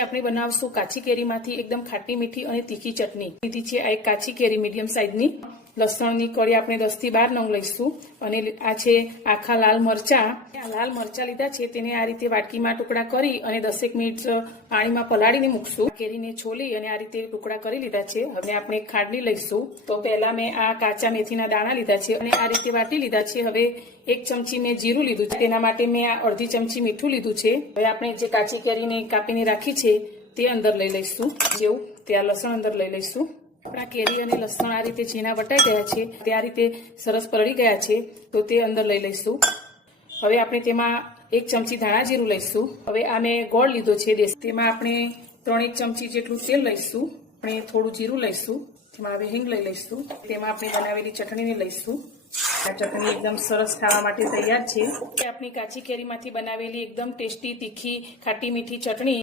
આપણે બનાવશું કાચી કેરીમાંથી એકદમ ખાટી મીઠી અને તીખી ચટણી લીધી છે। આ એક કાચી કેરી મીડિયમ સાઇઝની। લસણની કળી આપણે 10 થી 12 નંગ લઈશું અને આ છે આખા લાલ મરચા। આ લાલ મરચા લીધા છે તેને આ રીતે વાટકીમાં ટુકડા કરી અને 10 મિનિટ પાણીમાં પલાળીને મૂકશું। કેરીને છોલી અને આ રીતે ટુકડા કરી લીધા છે। હવે આપણે ખાંડણી લઈશું। તો પહેલા મેં આ કાચા મેથીના દાણા લીધા છે અને આ રીતે વાટી લીધા છે। હવે 1 ચમચી મેં જીરું લીધું છે, તેના માટે મેં આ અડધી ચમચી મીઠું લીધું છે। હવે આપણે જે કાચી કેરીને કાપીને રાખી છે તે અંદર લઈ લઈશું। જેવું તે આ લસણ અંદર લઈ લઈશું। આપણા કેરી અને લસણ આ રીતે ઝીણા વટાઈ ગયા છે, તે આ રીતે સરસ પલળી ગયા છે, તો તે અંદર લઈ લઈશું। હવે આપણે તેમાં 1 ચમચી ધાણા જીરું લઈશું। હવે આ મેં ગોળ લીધો છે, તેમાં આપણે 3 ચમચી જેટલું તેલ લઈશું। આપણે થોડું જીરું લઈશું, તેમાં હવે હિંગ લઈ લઈશું। તેમાં આપણે બનાવેલી ચટણીને લઈશું। આ ચટણી એકદમ સરસ ખાવા માટે તૈયાર છે। આપણી કાચી કેરીમાંથી બનાવેલી એકદમ ટેસ્ટી તીખી ખાટી મીઠી ચટણી